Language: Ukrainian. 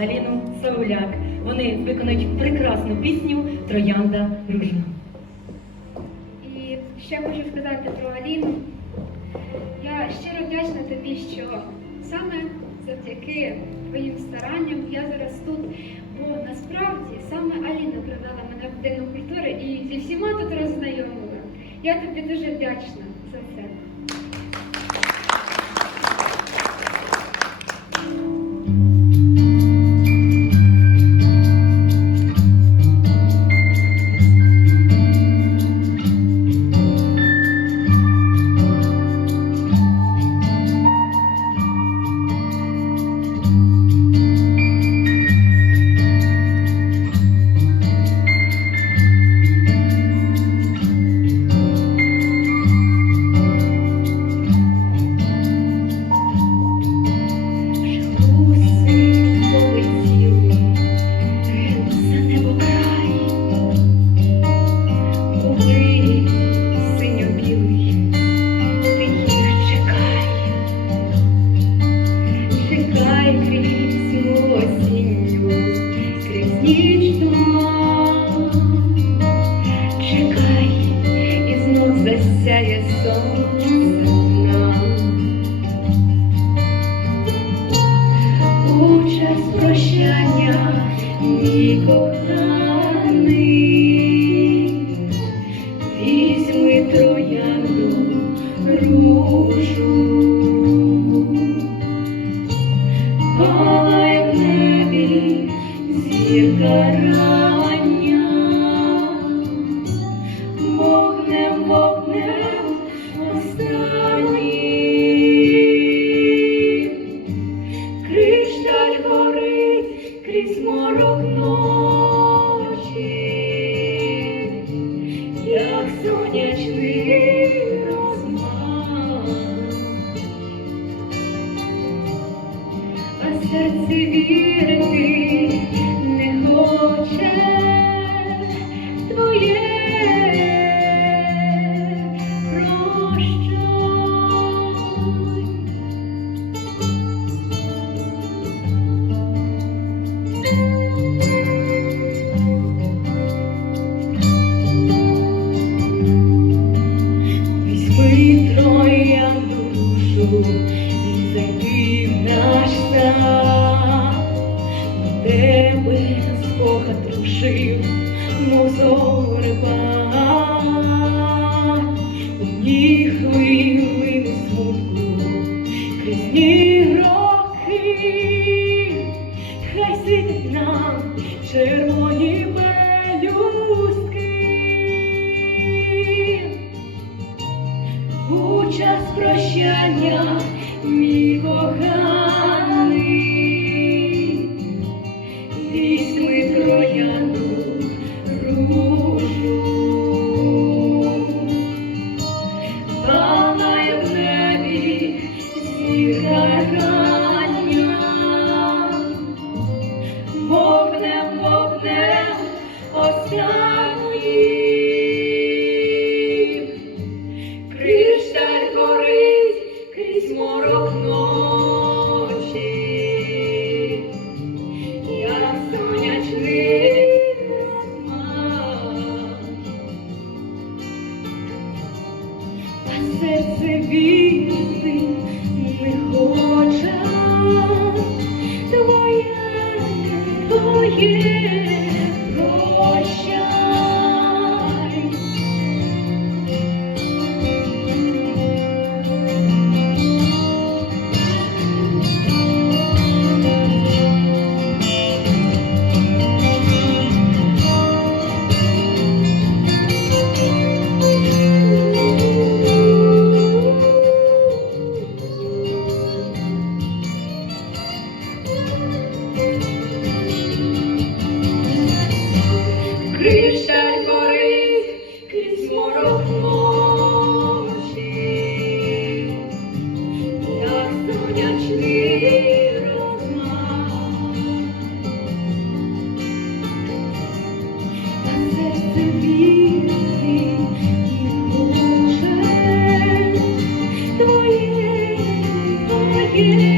Аліну Сауляк. Вони виконують прекрасну пісню Троянда Ружна. І ще хочу сказати про Аліну. Я щиро вдячна тобі, що саме завдяки твоїм старанням я зараз тут. Бо насправді саме Аліна привела мене в будинок культури і зі всіма тут роззнайомила. Я тобі дуже вдячна мій коханий, візьми троянду ружу, палай в небі зірка а серце вірити не хоче. Твоє тебе спогад рушив, мов зорба. Одні хвилини смутку, роки, again.